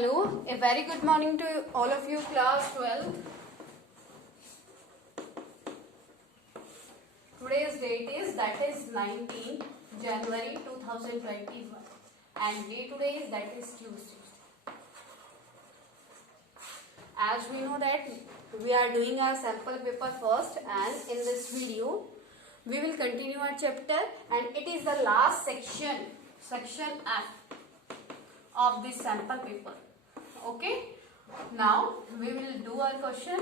Hello, a very good morning to all of you, class 12. Today's date is 19 January 2021 and day today is Tuesday. As we know that we are doing our sample paper first, and in this video we will continue our chapter, and it is the last section F of this sample paper. Okay, now we will do our question.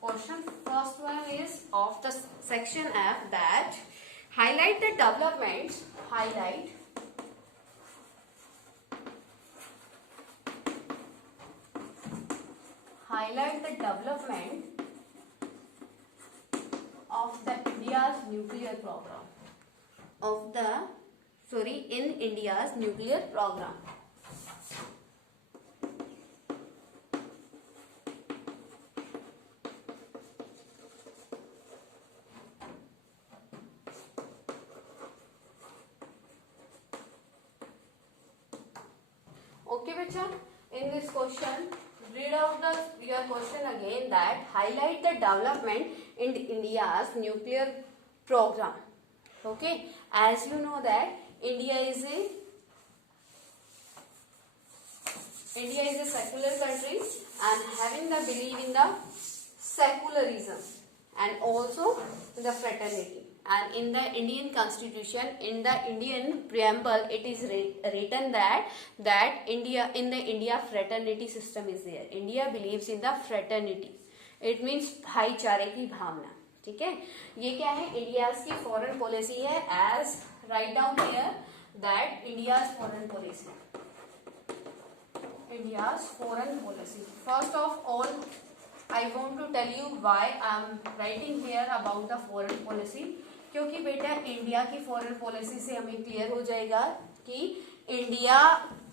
First one is of the section F, that highlight the developments. Highlight the development of the India's nuclear program. In India's nuclear program. Okay, bacha. In this question, read out your question again, that highlight the development in India's nuclear program. Okay, as you know that India is a secular country and having the belief in the secularism and also the fraternity. And in the Indian constitution, in the Indian preamble, it is written that India fraternity system is there. India believes in the fraternity. It means भाईचारे की भावना. ठीक है, ये क्या है? India's की foreign policy है. As write down here that India's foreign policy. First of all, I want to tell you why I am writing here about the foreign policy. क्योंकि बेटा इंडिया की फॉरेन पॉलिसी से हमें clear हो जाएगा कि India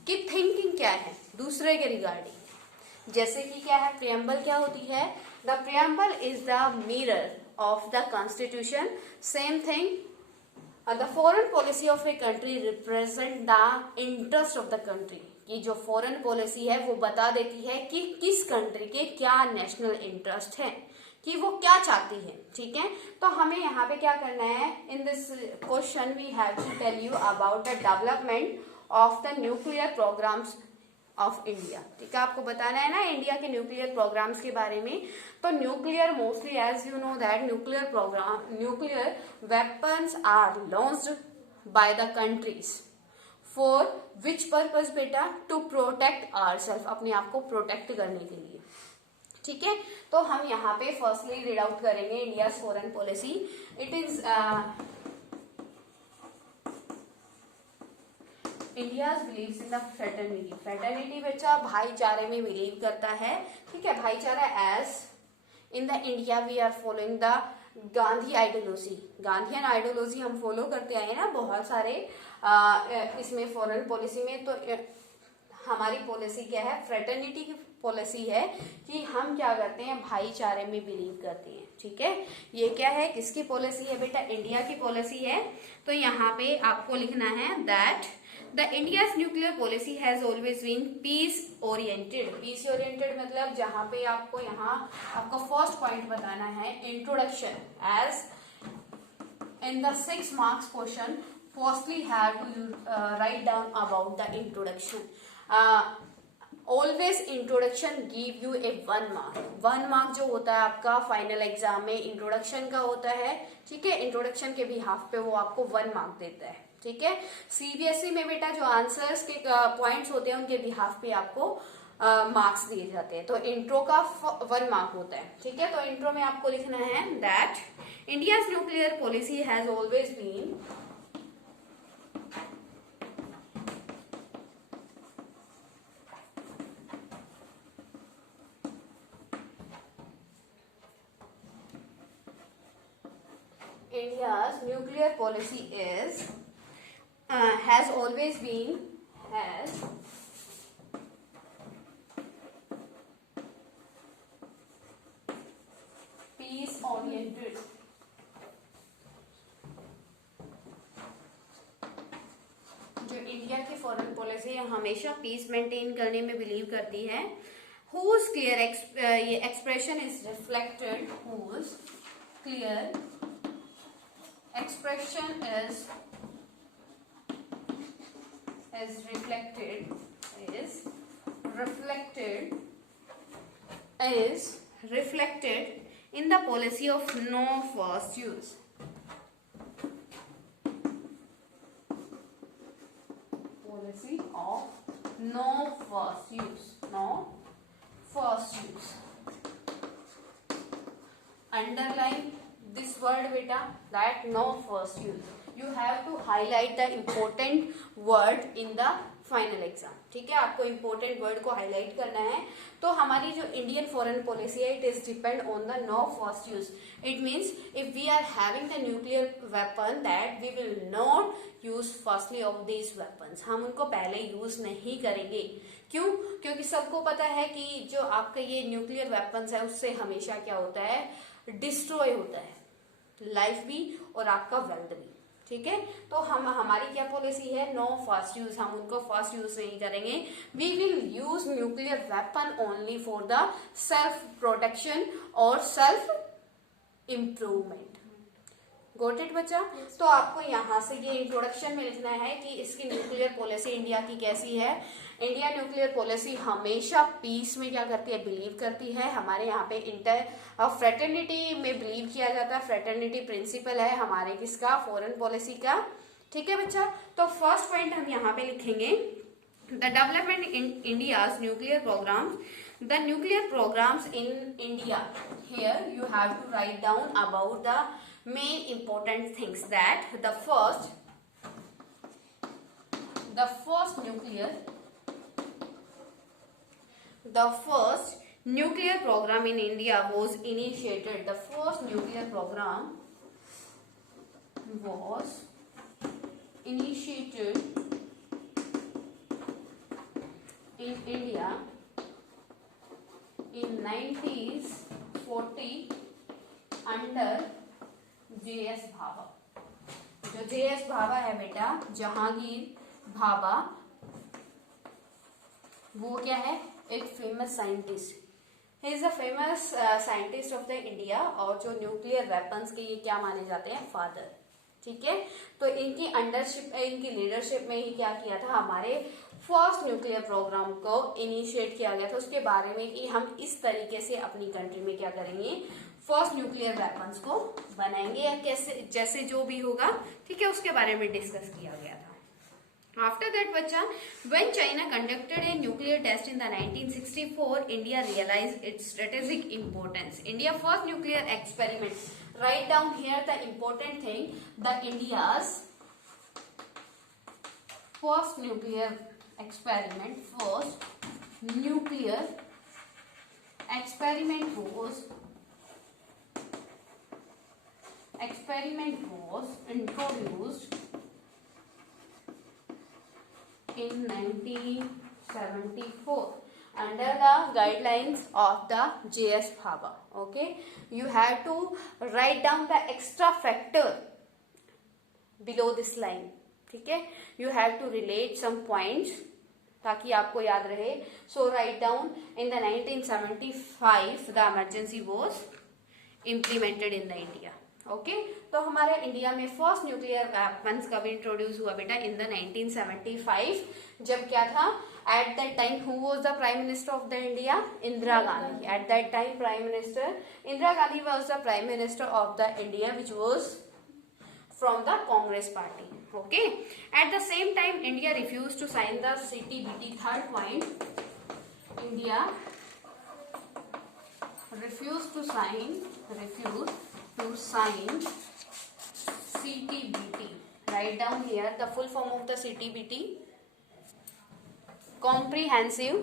की थिंकिंग क्या है दूसरे के रिगार्डिंग. जैसे कि क्या है, प्रियम्बल क्या होती है? The preamble is the mirror of the constitution. Same thing, the foreign policy of a country represent the interest of the country. कि जो फॉरेन पॉलिसी है वो बता देती है कि किस कंट्री के क्या नेशनल इंटरेस्ट है, कि वो क्या चाहती है. ठीक है, तो हमें यहाँ पे क्या करना है? In this question we have to tell you about the development of the nuclear programs of India. ठीक है, आपको बताना है ना इंडिया के न्यूक्लियर प्रोग्राम्स के बारे में. तो nuclear mostly as you know that nuclear weapons are launched by the countries for which purpose बेटा? टू प्रोटेक्ट आवरसेल्फ, अपने आप को प्रोटेक्ट करने के लिए. ठीक है, तो हम यहाँ पे फर्स्टली रीड आउट करेंगे India foreign policy. It is India believes in the fraternity. Fraternity बच्चा भाईचारे में बिलीव करता है. ठीक है, भाईचारा as in the India we are following the Gandhi ideology. Gandhian ideology हम फॉलो करते आए ना बहुत सारे इसमें फॉरेन पॉलिसी में. तो हमारी पॉलिसी क्या है? फ्रेटर्निटी की पॉलिसी है कि हम क्या करते हैं? भाईचारे में बिलीव करते हैं. ठीक है, ये क्या है? किसकी पॉलिसी है बेटा? इंडिया की पॉलिसी है. तो यहाँ पे आपको लिखना है that the India's nuclear policy has always been peace oriented. Peace oriented मतलब जहाँ पे आपको यहाँ आपको फर्स्ट पॉइंट बताना है introduction. As in the 6 marks question, firstly have to write down about the introduction. Always introduction give you a 1 mark. 1 mark जो होता है आपका फाइनल एग्जाम में इंट्रोडक्शन का होता है. ठीक है, इंट्रोडक्शन के भी हाफ पे वो आपको 1 मार्क देता है. ठीक है, सीबीएसई में बेटा जो आंसर्स के पॉइंट्स होते हैं उनके भी हाफ पे आपको मार्क्स दिए जाते हैं. तो इंट्रो का 1 मार्क होता है. ठीक है, तो इंट्रो में आपको लिखना है that India's nuclear policy has always been India's nuclear policy has always been peace oriented. जो इंडिया की फॉरेन पॉलिसी है हमेशा पीस मेंटेन करने में बिलीव करती है। whose clear ये expression is reflected, whose clear expression is reflected in the policy of no first use. Policy of no first use. No first use. Underline this word beta, that no first use. You have to highlight the important word in the final exam. ठीक है, आपको important word को highlight करना है. तो हमारी जो Indian foreign policy है, it is depend on the no first use. It means if we are having the nuclear weapon, that we will not use firstly of these weapons. हम उनको पहले यूज नहीं करेंगे. क्यों? क्योंकि सबको पता है कि जो आपका ये न्यूक्लियर वेपन्स है, उससे हमेशा क्या होता है, डिस्ट्रॉय होता है, लाइफ भी और आपका वेल्थ भी. ठीक है, तो हमारी क्या पॉलिसी है, नो फर्स्ट यूज. हम उनको फर्स्ट यूज नहीं करेंगे. We will use nuclear weapon only for the self protection और सेल्फ इम्प्रूवमेंट. गोट इट बच्चा? तो आपको यहाँ से ये इंट्रोडक्शन में लिखना है कि इसकी न्यूक्लियर पॉलिसी इंडिया की कैसी है. इंडिया न्यूक्लियर पॉलिसी हमेशा पीस में क्या करती है, बिलीव करती है. हमारे यहाँ पे फ्रेटर्निटी में बिलीव किया जाता है. फ्रेटर्निटी प्रिंसिपल है हमारे किसका, फॉरेन पॉलिसी का. ठीक है बच्चा, तो फर्स्ट पॉइंट हम यहाँ पे लिखेंगे, the development in India's nuclear programmes. The nuclear programmes in India. Here you have to write down about the main important things, that the first nuclear program in India was initiated. The first nuclear program was initiated in India in 1940 under JS Bhabha. जो JS Bhabha है बेटा, जहांगीर भाभा, वो क्या है, एक famous scientist. He is a famous scientist of the India. और जो nuclear weapons के ये क्या माने जाते हैं, फादर. ठीक है, तो इनकी अंडरशिप, इनकी लीडरशिप में ही क्या किया था, हमारे फर्स्ट न्यूक्लियर प्रोग्राम को इनिशिएट किया गया था. उसके बारे में कि हम इस तरीके से अपनी कंट्री में क्या करेंगे, फर्स्ट न्यूक्लियर वेपन्स को बनाएंगे या कैसे, जैसे जो भी होगा. ठीक है, उसके बारे में डिस्कस किया गया था. आफ्टर दैट बच्चा, when China conducted a nuclear test in the 1964, India realised its strategic importance. India first nuclear experiment. Write down here the important thing, the India's first nuclear experiment. First nuclear experiment was introduced in 1974 under the guidelines of the JS Bhabha. Okay, you have to write down the extra factor below this line. ठीक है, you have to relate some points ताकि आपको याद रहे. So write down, in the 1975 the emergency was implemented in the India. Okay, तो हमारे India में first nuclear weapons कब इंट्रोड्यूस हुआ बेटा, इन द 1975. जब क्या था, at that time who was the prime minister of the India, Indira Gandhi. At that time prime minister Indira Gandhi was the prime minister of the India which was from the Congress party. Okay, at the same time India refused to sign the CTBT. Third point, India refused to sign CTBT. Write down here the full form of the CTBT, Comprehensive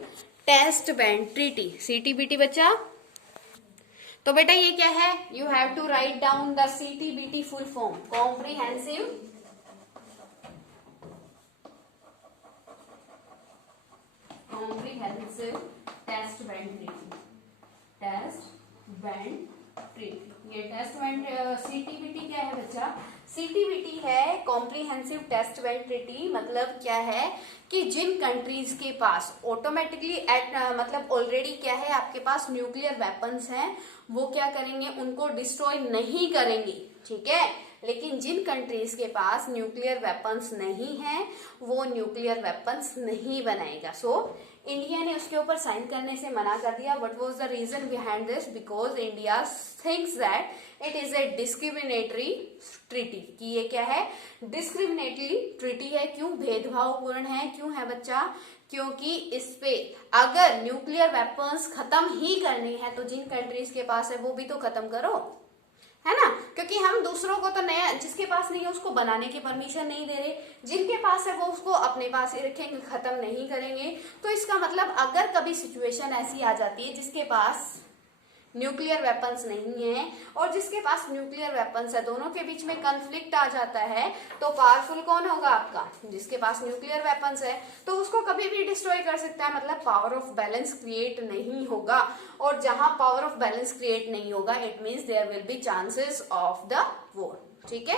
Test Ban Treaty. CTBT बच्चा, तो बेटा ये क्या है, you have to write down the CTBT full form, comprehensive test ban treaty. ये test ban CTBT क्या है बच्चा, CTBT है कॉम्प्रिहेंसिव टेस्ट बैंड ट्रीटी। मतलब क्या है कि जिन कंट्रीज के पास ऑटोमेटिकली मतलब ऑलरेडी क्या है आपके पास न्यूक्लियर वेपन्स हैं, वो क्या करेंगे, उनको डिस्ट्रॉय नहीं करेंगे, ठीक है। लेकिन जिन कंट्रीज के पास न्यूक्लियर वेपन्स नहीं हैं, वो न्यूक्लियर वेपन्स नहीं बनाएगा। सो इंडिया ने उसके ऊपर साइन करने से मना कर दिया। What was the reason behind this? Because India thinks that it is a discriminatory treaty, कि ये क्या है, डिस्क्रिमिनेटरी ट्रीटी है। क्यों भेदभावपूर्ण है? क्यों है बच्चा? क्योंकि इस पे अगर न्यूक्लियर वेपन्स खत्म ही करनी है तो जिन कंट्रीज के पास है वो भी तो खत्म करो, है ना। क्योंकि हम दूसरों को तो नया, जिसके पास नहीं है उसको बनाने की परमिशन नहीं दे रहे, जिनके पास है वो उसको अपने पास ही रखेंगे, खत्म नहीं करेंगे। तो इसका मतलब अगर कभी सिचुएशन ऐसी आ जाती है जिसके पास न्यूक्लियर वेपन्स नहीं है और जिसके पास न्यूक्लियर वेपन्स है, दोनों के बीच में कॉन्फ्लिक्ट आ जाता है, तो पावरफुल कौन होगा? आपका जिसके पास न्यूक्लियर वेपन्स है, तो उसको कभी भी डिस्ट्रॉय कर सकता है। मतलब पावर ऑफ बैलेंस क्रिएट नहीं होगा, और जहां पावर ऑफ बैलेंस क्रिएट नहीं होगा it means there will be chances of the war, ठीक है।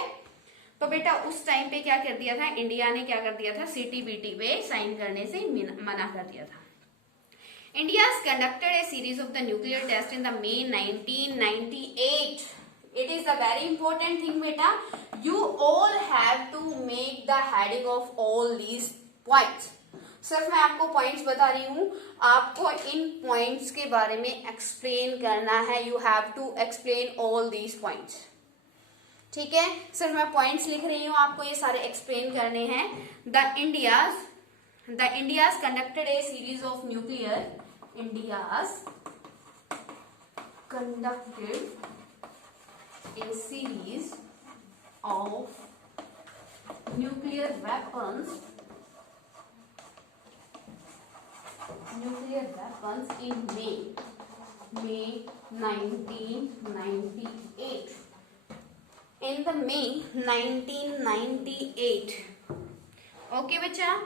तो बेटा उस टाइम पे क्या कर दिया था, इंडिया ने क्या कर दिया था, CTBT पे साइन करने से मना कर दिया था। India has conducted a series of the nuclear test in the May 1998. It is a very important thing, beta. You all have to make the heading of all these points. सिर्फ मैं आपको points बता रही हूँ, आपको इन points के बारे में एक्सप्लेन करना है। You have to explain all these points, ठीक है। सिर्फ मैं पॉइंट्स लिख रही हूँ, आपको ये सारे एक्सप्लेन करने हैं। The India's conducted a series of India's conducted a series of nuclear weapons in May 1998. In the May 1998. Okay, बच्चा।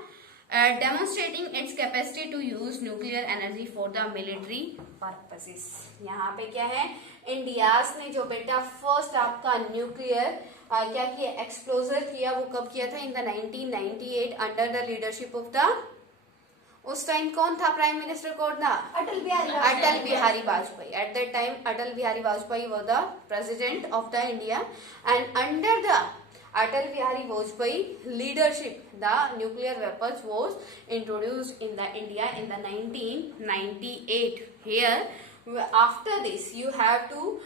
Demonstrating its capacity to use nuclear energy for the military purposes. यहाँ पे क्या है, India's ने जो बेटा first आपका nuclear क्या किया, एक्सप्लोजर किया, वो कब किया था? In the 1998 under the leadership of the, उस टाइम कौन था प्राइम मिनिस्टर? कौन था? Atal Bihari Vajpayee. At that time Atal Bihari Vajpayee were the president of the India, and under the Atal Bihari Vajpayee leadership, the nuclear weapons was introduced in the India in the 1998. Here, after this, you have to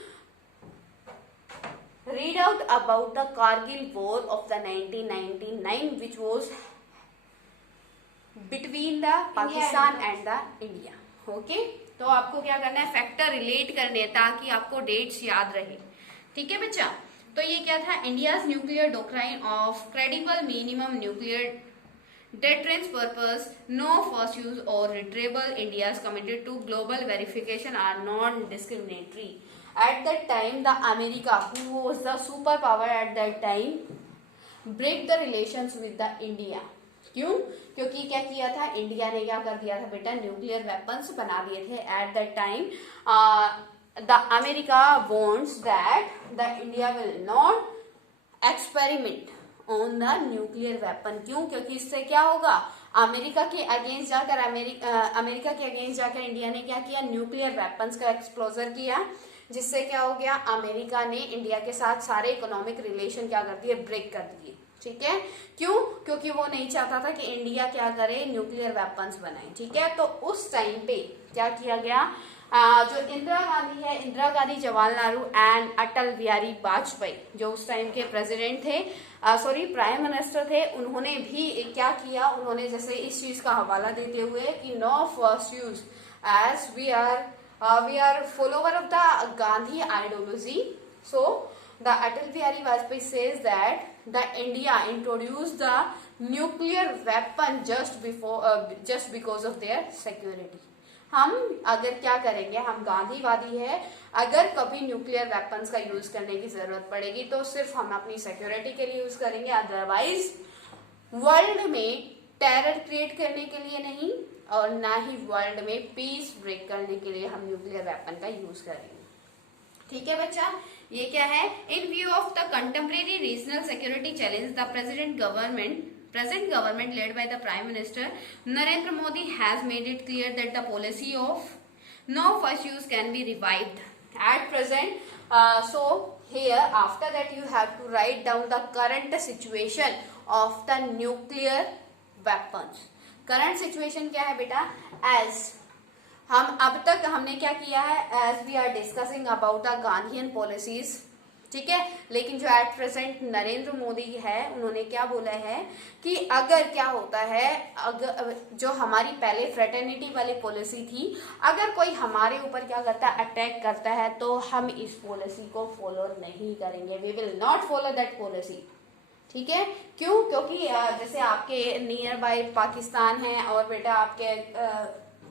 read out about the Kargil War of the 1999, which was between the Pakistan and the India. Okay? तो आपको क्या करना है, factor relate करने हैं ताकि आपको dates याद रहे, ठीक है बच्चा। तो ये क्या था, India's nuclear doctrine of credible minimum nuclear deterrence purpose, no first use or retrievable. India is committed to global verification are non-discriminatory. At that time, the America, who was the superpower at that time, break the relations with the India. क्यों? क्योंकि क्या किया था, India ने क्या कर दिया था बेटा, न्यूक्लियर वेपन्स बना दिए थे। Eight that time the America wants that the India will not experiment on the nuclear weapon. क्यों? क्योंकि इससे क्या होगा, अमेरिका के अगेंस्ट जाकर अमेरिका के अगेंस्ट जाकर इंडिया ने क्या किया, न्यूक्लियर वेपन्स का एक्सप्लोजर किया, जिससे क्या हो गया, अमेरिका ने इंडिया के साथ सारे इकोनॉमिक रिलेशन क्या कर दिए, ब्रेक कर दिए, ठीक है। क्यों? क्योंकि वो नहीं चाहता था कि इंडिया क्या करे, न्यूक्लियर वेपन्स बनाए, ठीक है। तो उस टाइम पे क्या किया गया, जो इंदिरा गांधी है, इंदिरा गांधी, जवाहरलाल नेहरू एंड अटल बिहारी वाजपेयी, जो उस टाइम के प्रेसिडेंट थे, प्राइम मिनिस्टर थे, उन्होंने भी क्या किया, उन्होंने जैसे इस चीज का हवाला देते हुए कि no first use, as we are follower of the Gandhi ideology, so the Atal Bihari Vajpayee says that the India introduce the nuclear weapon just because of their security. हम अगर क्या करेंगे, हम गांधीवादी है, अगर कभी न्यूक्लियर वेपन्स का यूज करने की जरूरत पड़ेगी तो सिर्फ हम अपनी सिक्योरिटी के लिए यूज करेंगे, अदरवाइज वर्ल्ड में टेरर क्रिएट करने के लिए नहीं, और ना ही वर्ल्ड में पीस ब्रेक करने के लिए हम न्यूक्लियर वेपन का यूज करेंगे, ठीक है बच्चा। ये क्या है? इन view of the contemporary regional security challenge the present government led by the Prime Minister Narendra Modi has made it clear that the policy of no first use can be revived at present. So here after that you have to write down the current situation of the nuclear weapons. Current situation क्या है बेटा? As हम अब तक हमने क्या किया है? As we are discussing about the Gandhian policies, ठीक है, लेकिन जो एट प्रेजेंट नरेंद्र मोदी है उन्होंने क्या बोला है कि अगर क्या होता है, अगर जो हमारी पहले फ्रेटर्निटी वाली पॉलिसी थी, अगर कोई हमारे ऊपर क्या करता है, अटैक करता है, तो हम इस पॉलिसी को फॉलो नहीं करेंगे, we will not follow that policy. ठीक है, क्यों? क्योंकि जैसे आपके नियर बाय पाकिस्तान है और बेटा आपके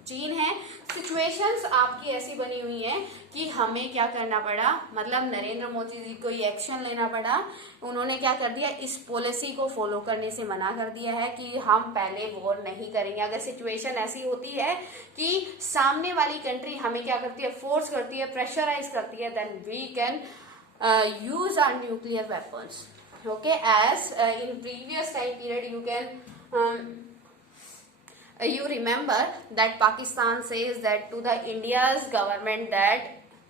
चीन है, सिचुएशंस आपकी ऐसी बनी हुई है कि हमें क्या करना पड़ा, मतलब नरेंद्र मोदी जी को ये एक्शन लेना पड़ा। उन्होंने क्या कर दिया, इस पॉलिसी को फॉलो करने से मना कर दिया है कि हम पहले वॉर नहीं करेंगे। अगर सिचुएशन ऐसी होती है कि सामने वाली कंट्री हमें क्या करती है, फोर्स करती है, प्रेशराइज करती है, then we can use our nuclear weapons. Okay, as in previous time period you can you remember that Pakistan says that to the India's government that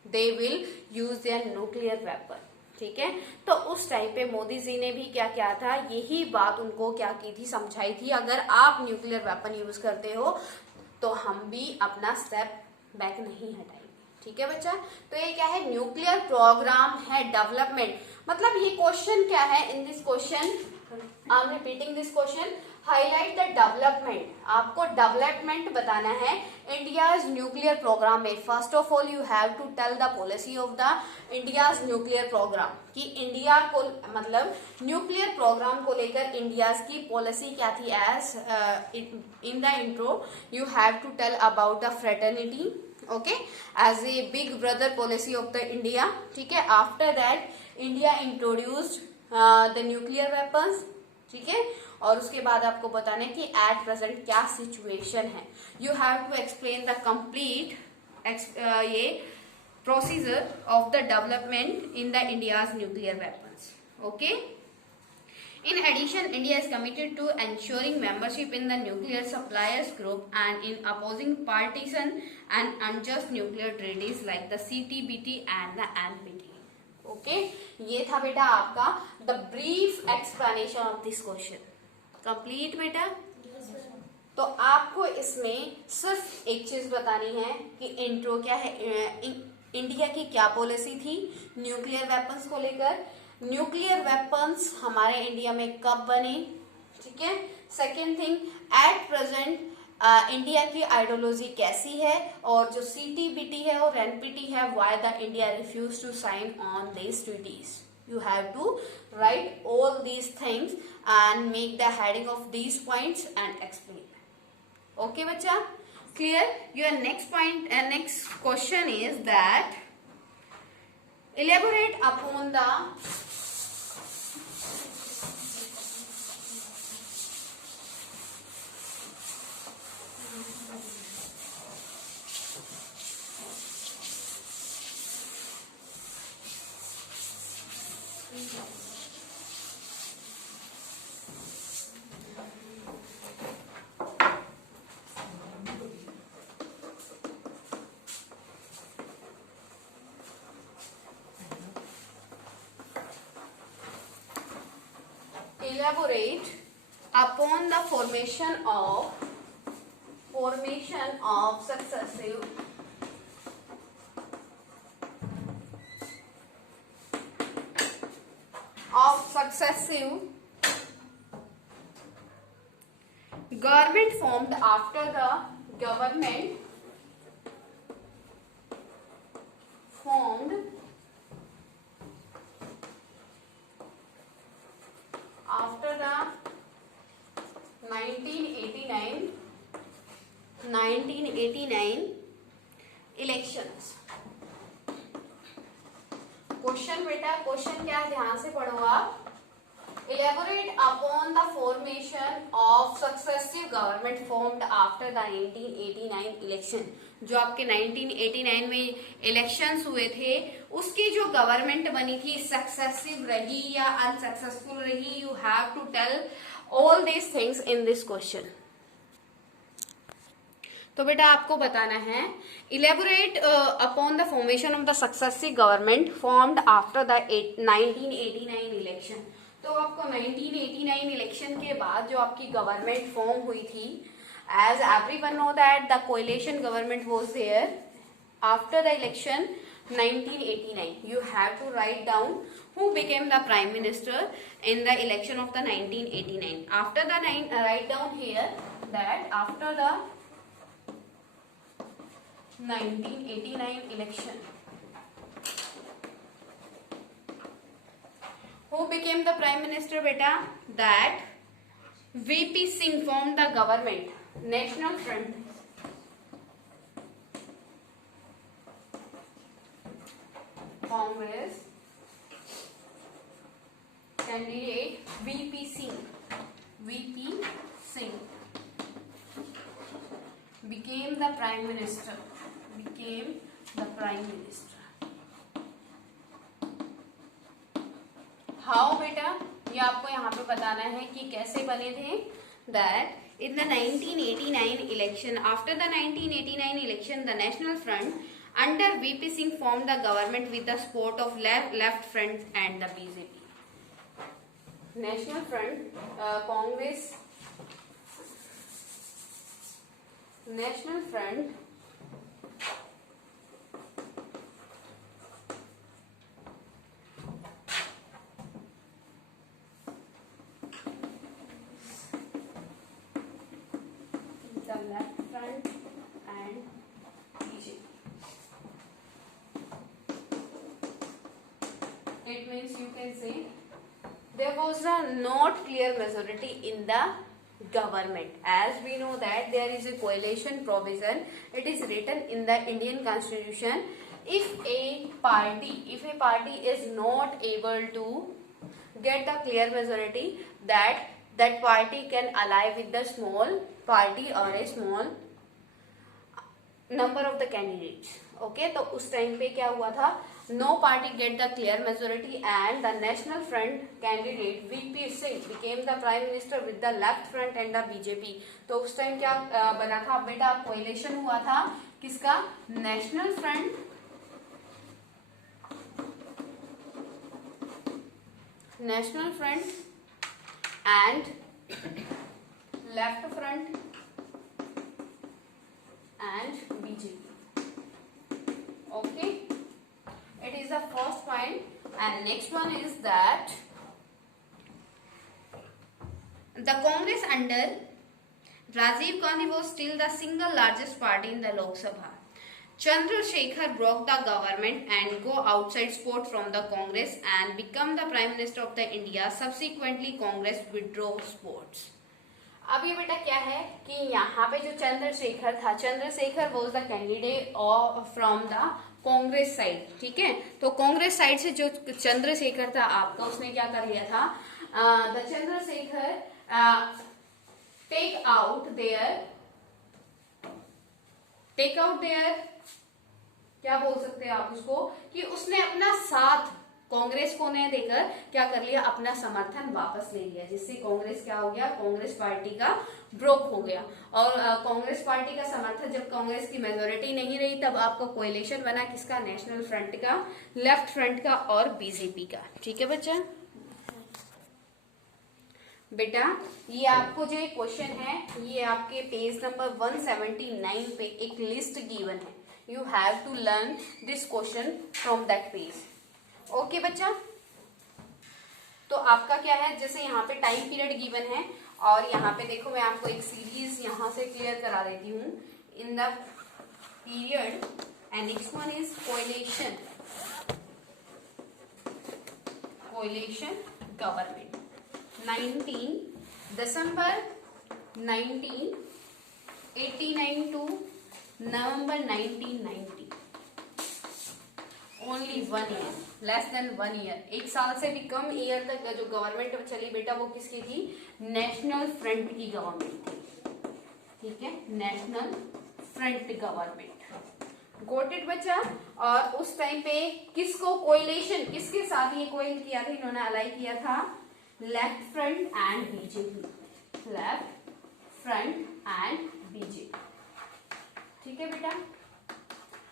they will use their nuclear weapon। ठीक है, तो उस time पे मोदी जी ने भी क्या किया था, यही बात उनको क्या की थी, समझाई थी, अगर आप न्यूक्लियर वेपन यूज करते हो तो हम भी अपना स्टेप बैक नहीं हटाएंगे। ठीक है बच्चा, तो ये क्या है, न्यूक्लियर प्रोग्राम है, डेवलपमेंट। मतलब ये क्वेश्चन क्या है, in this question I am repeating this question, highlight the development. आपको डेवलपमेंट बताना है इंडियाज न्यूक्लियर प्रोग्राम में। First of all you have to tell the policy of the India's nuclear programme, कि India को मतलब nuclear programme को लेकर India's की पॉलिसी क्या थी। As in the intro you have to tell about the fraternity, okay, as a big brother policy of the India. ठीक है, after that India introduced the nuclear weapons. ठीक है, और उसके बाद आपको बताना है कि एट प्रेजेंट क्या सिचुएशन है। You have to explain the complete ये procedure of the development in the India's nuclear weapons. Okay, in addition, India is committed to ensuring membership in the nuclear suppliers group and in opposing partisan and unjust nuclear treaties like the CTBT and the NPT। Okay, ये था बेटा आपका the brief explanation of this question. Complete बेटा? तो आपको इसमें सिर्फ एक चीज बतानी है कि इंट्रो क्या है, इंडिया की क्या पॉलिसी थी न्यूक्लियर वेपन्स को लेकर, न्यूक्लियर वेपन्स हमारे इंडिया में कब बने। ठीक है, second thing, at present India की आइडियोलॉजी कैसी है, और जो CTBT है और NPT है, why the India refuse to sign on this treaties. You have to write all these things and make the heading of these points and explain। Okay बच्चा, clear? Your next point and next question is that elaborate upon the elaborate upon the formation of successive government formed after the government formed after the 1989 elections. Question बेटा, question क्या है, ध्यान से पढ़ो आप। Elaborate upon the formation of successive government formed after the 1989 election. जो आपके 1989 में इलेक्शंस हुए थे उसकी जो गवर्नमेंट बनी थी सक्सेसिव रही या अनसक्सेसफुल रही. You have to tell all these things in this question. तो बेटा आपको बताना है elaborate upon the formation of the successive government formed after the 1989 election. तो आपको 1989 इलेक्शन के बाद जो आपकी गवर्नमेंट फॉर्म हुई थी, as everyone know that the coalition government was there after the election 1989. You have to write down who became the prime minister in the election of the 1989. After the write down here that after the 1989 election, who became the prime minister beta? That VP Singh formed the government, National Front. Congress candidate VP Singh became the prime minister. How बेटा ये आपको यहाँ पे बताना है कि कैसे बने थे. That in the 1989 election, after the 1989 election the national front under VP Singh formed the government with the support of left front and the BJP. National Front, Congress, National Front the left front and BJP. It means you can say there was a not clear majority in the government. As we know that there is a coalition provision. It is written in the Indian Constitution. If a party is not able to get the clear majority, that party can ally with the small party or a small number of the candidates. Okay, तो उस time पे क्या हुआ था? No party get the clear majority and the National Front candidate VP Singh became the prime minister with the left front and the BJP. तो उस time क्या बना था बेटा? कोएलिशन हुआ था किसका? National front and left front and BJP. Okay, it is the first point. And next one is that the Congress under Rajiv Gandhi was still the single largest party in the Lok Sabha. Chandrasekhar broke the government and go outside support from the Congress and become the Prime Minister of the India. Subsequently, Congress withdrew supports. अब ये बेटा क्या है कि यहाँ पे जो चंद्रशेखर था, Chandrashekhar was the candidate from the Congress side. ठीक है, तो कांग्रेस साइड से जो चंद्रशेखर था आपका, उसने क्या कर लिया था? The Chandrashekhar take out there क्या बोल सकते हैं आप उसको, कि उसने अपना साथ कांग्रेस को ने देकर क्या कर लिया? अपना समर्थन वापस ले लिया, जिससे कांग्रेस क्या हो गया? कांग्रेस पार्टी का ब्रोक हो गया. और कांग्रेस पार्टी का समर्थन, जब कांग्रेस की मेजोरिटी नहीं रही, तब आपका कोएलिशन बना किसका? नेशनल फ्रंट का, लेफ्ट फ्रंट का और बीजेपी का. ठीक है बच्चा? बेटा ये आपको जो क्वेश्चन है, ये आपके पेज नंबर 179 पे एक लिस्ट गिवन है. You have to learn this question from that page. Okay बच्चा, तो आपका क्या है, जैसे यहाँ पे टाइम पीरियड गिवन है और यहाँ पे देखो मैं आपको एक सीरीज यहाँ से क्लियर करा देती हूँ. In the period and next one is coalition government 19 December 1989 to November 1990. On only 1 year, less than 1 year, 1 साल से भी कम ईयर तक जो गवर्नमेंट चली बेटा वो किसकी थी, नेशनल फ्रंट की गवर्नमेंट थी, ठीक है, national front government, got it बच्चा। और उस टाइम पे किसको कोएलिशन, किसके साथ ये कोएल किया था, इन्होंने अलाई किया था left front end BJP, left front end BJP, ठीक है बेटा।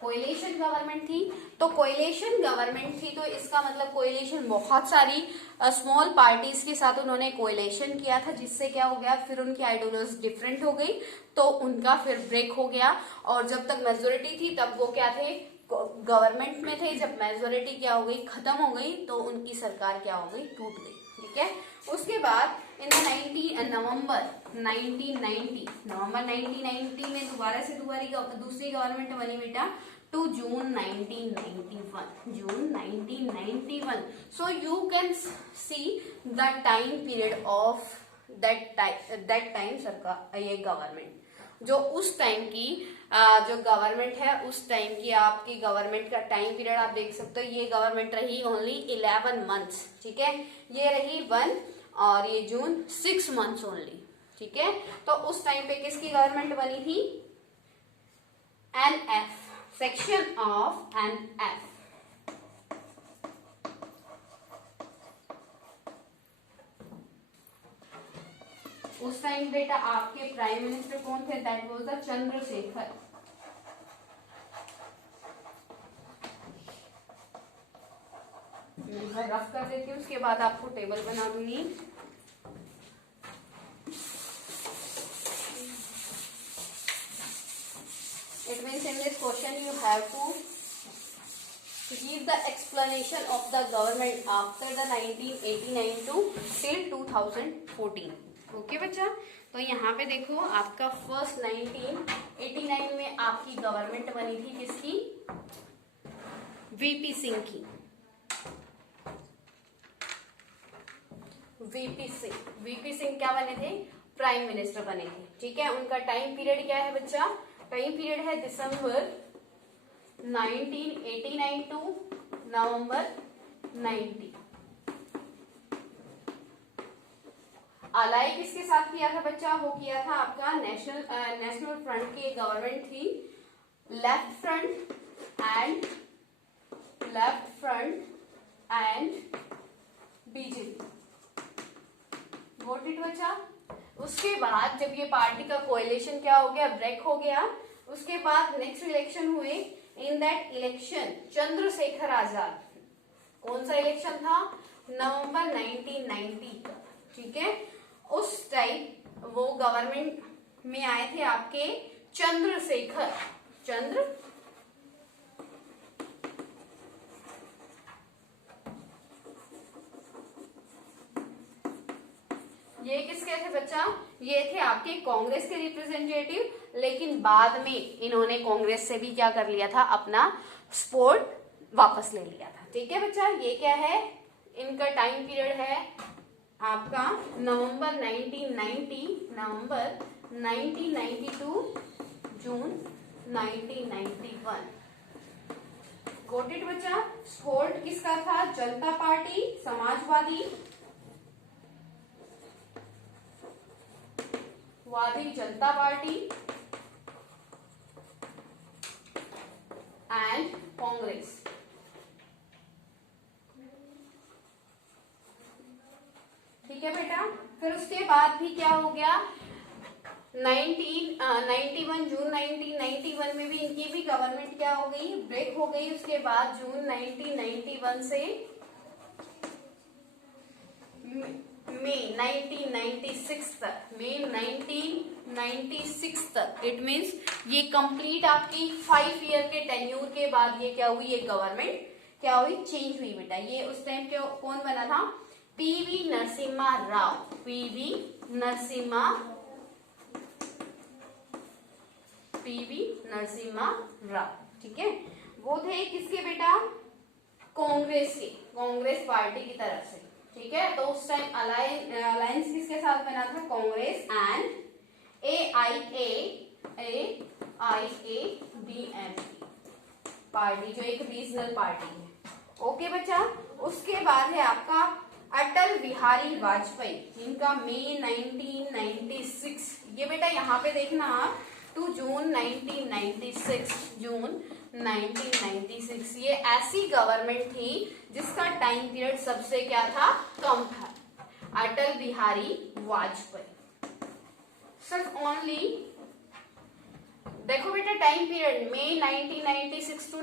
कोएलिशन गवर्नमेंट थी, तो कोएलिशन गवर्नमेंट थी तो इसका मतलब कोएलिशन बहुत सारी स्मॉल पार्टीज के साथ उन्होंने कोएलिशन किया था, जिससे क्या हो गया, फिर उनकी आइडियोलॉजी डिफरेंट हो गई तो उनका फिर ब्रेक हो गया। और जब तक मेजोरिटी थी तब वो क्या थे, गवर्नमेंट में थे, जब मेजोरिटी क्या हो गई, खत्म हो गई, तो उनकी सरकार क्या हो गई, टूट गई, ठीक है। उसके बाद इन नवंबर 1990 में दोबारा से दूसरी गवर्नमेंट बनी बेटा, to June 1991, so you can see the time period of that time सरकार, ये गवर्नमेंट जो उस टाइम की जो गवर्नमेंट है उस टाइम की आपकी गवर्नमेंट का टाइम पीरियड आप देख सकते हो, ये गवर्नमेंट रही ओनली 11 मंथ्स, ठीक है, ये रही 1 और ये जून 6 मंथ्स ओनली, ठीक है। तो उस टाइम पे किसकी गवर्नमेंट बनी थी, NF, सेक्शन ऑफ NF, उस टाइम बेटा आपके प्राइम मिनिस्टर कौन थे, that was the Chandrashekhar. Rough कर देती हूँ, उसके बाद आपको टेबल बना दूंगी। It means in this question you have to give the explanation of the government after the 1989 to till 2014. Okay बच्चा, तो यहाँ पे देखो आपका फर्स्ट 1989 में आपकी गवर्नमेंट बनी थी किसकी, वीपी सिंह की, वीपी सिंह क्या बने थे, प्राइम मिनिस्टर बने थे, ठीक है। उनका टाइम पीरियड क्या है बच्चा, टाइम पीरियड है दिसंबर 1989 टू नवंबर 90। अलाई किसके साथ किया था बच्चा, वो किया था आपका नेशनल फ्रंट की गवर्नमेंट थी, left front end BJP, vote it बच्चा। उसके बाद जब ये पार्टी का कोएलिशन क्या हो गया, ब्रेक हो गया, उसके बाद नेक्स्ट इलेक्शन हुए, in that election Chandrashekhar Azad, कौन सा इलेक्शन था, नवंबर 1990 का, ठीक है। उस टाइम वो गवर्नमेंट में आए थे आपके चंद्रशेखर, ये किसके थे बच्चा, ये थे आपके कांग्रेस के रिप्रेजेंटेटिव, लेकिन बाद में इन्होंने कांग्रेस से भी क्या कर लिया था, अपना सपोर्ट वापस ले लिया था, ठीक है बच्चा। ये क्या है, इनका टाइम पीरियड है आपका नवंबर 1990 टू जून 1991, गॉट इट बच्चा। सपोर्ट किसका था, जनता party, Samajwadi Janata party and Congress, ठीक है बेटा। फिर उसके बाद भी क्या हो गया, 1991 जून 1991 में भी इनकी भी गवर्नमेंट क्या हो गई, ब्रेक हो गई। उसके बाद जून 1991 से मई 1996 तक, इट मीन्स ये कंप्लीट आपकी 5 ईयर के टेन्यूर के बाद ये क्या हुई, ये गवर्नमेंट क्या हुई, चेंज हुई बेटा। ये उस टाइम कौन बना था, पीवी नरसिम्हा राव, ठीक है। वो थे किसके बेटा, कांग्रेस पार्टी की तरफ से, ठीक है। तो उस टाइम अलायंस किसके साथ बना था, कांग्रेस एंड AIADMK पार्टी, जो एक रीजनल पार्टी है, ओके बच्चा। उसके बाद है आपका अटल बिहारी वाजपेयी, इनका मई 1996, ये बेटा यहाँ पे देखना आप, 2 जून 1996, जून 1996, ये ऐसी गवर्नमेंट थी जिसका टाइम पीरियड सबसे क्या था, कम था, अटल बिहारी वाजपेयी। सिर्फ ओनली देखो बेटा time period May 1996 to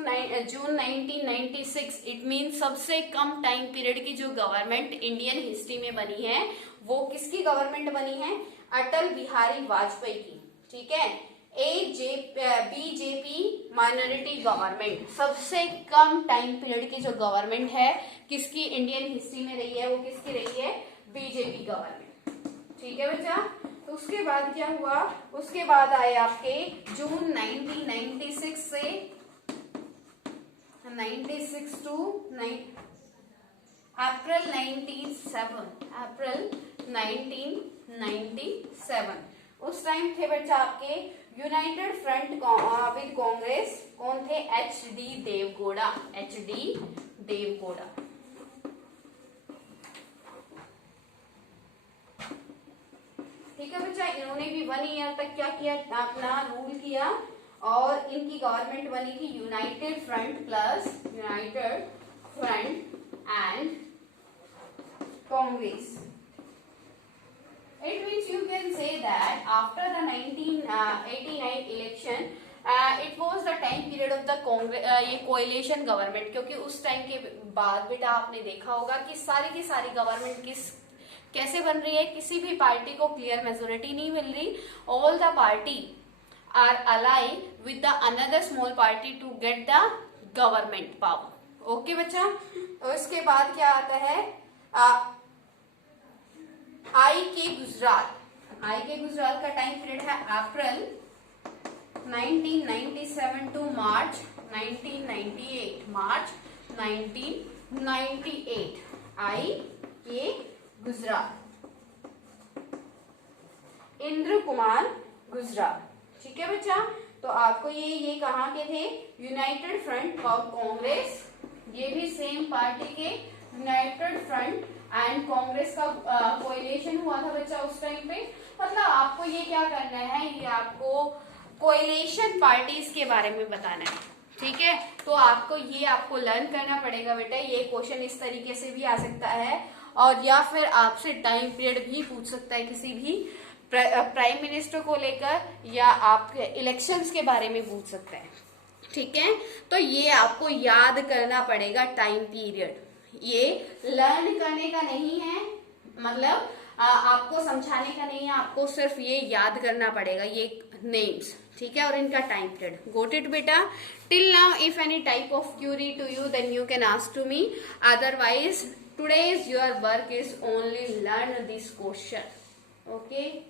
June 1996, it mean सबसे कम टाइम पीरियड की जो गवर्नमेंट इंडियन हिस्ट्री में बनी है वो किसकी गवर्नमेंट बनी है, अटल बिहारी वाजपेयी की। ठीक है, बीजेपी माइनॉरिटी गवर्नमेंट, सबसे कम टाइम पीरियड की जो गवर्नमेंट है किसकी इंडियन हिस्ट्री में रही है, वो किसकी रही है, बीजेपी गवर्नमेंट। ठीक है बच्चा। तो उसके बाद क्या हुआ, उसके बाद आए आपके जून 1996 से 96 टू अप्रैल 1997, उस टाइम थे बच्चा आपके यूनाइटेड फ्रंट विद कांग्रेस, कौन थे, HD देवगौड़ा, HD देवगौड़ा। ठीक है बच्चा, इन्होंने भी 1 ईयर तक क्या किया, अपना रूल किया, और इनकी गवर्नमेंट बनी थी United front plus United front end Congress. It means you can say that after the 1989 election, it was the time period of the Congress, ये कोएलिशन गवर्नमेंट, क्योंकि उस टाइम के बाद बेटा आपने देखा होगा कि सारी की सारी गवर्नमेंट कैसे बन रही है, किसी भी पार्टी को क्लियर मेजोरिटी नहीं मिल रही, all the party are allied with the another small party to get the government power. Okay बच्चा। उसके बाद क्या आता है, आई के गुजराल का टाइम पीरियड है अप्रैल 1997 टू मार्च 1998, मार्च 1998, आई के गुजराल, इंद्र कुमार गुजराल। ठीक है बच्चा। तो आपको ये कहाँ के थे, यूनाइटेड फ्रंट ऑफ कांग्रेस, ये भी सेम पार्टी के यूनाइटेड फ्रंट एंड कांग्रेस का कोएलिशन हुआ था बच्चा उस टाइम पे। मतलब आपको ये क्या करना है, ये आपको कोएलिशन पार्टीज के बारे में बताना है। ठीक है, तो आपको लर्न करना पड़ेगा बेटा। ये क्वेश्चन इस तरीके से भी आ सकता है, और या फिर आपसे टाइम पीरियड भी पूछ सकता है, किसी भी प्राइम मिनिस्टर को लेकर, या आपके इलेक्शंस के बारे में पूछ सकता है। ठीक है, तो ये आपको याद करना पड़ेगा टाइम पीरियड, ये लर्न करने का नहीं है, मतलब आपको समझाने का नहीं है, आपको सिर्फ ये याद करना पड़ेगा, ये नेम्स। ठीक है, और इनका टाइम पीरियड। गोट इट बेटा। Till now if any type of query to you then you can ask to me, otherwise today's your work is only learn this question. Okay.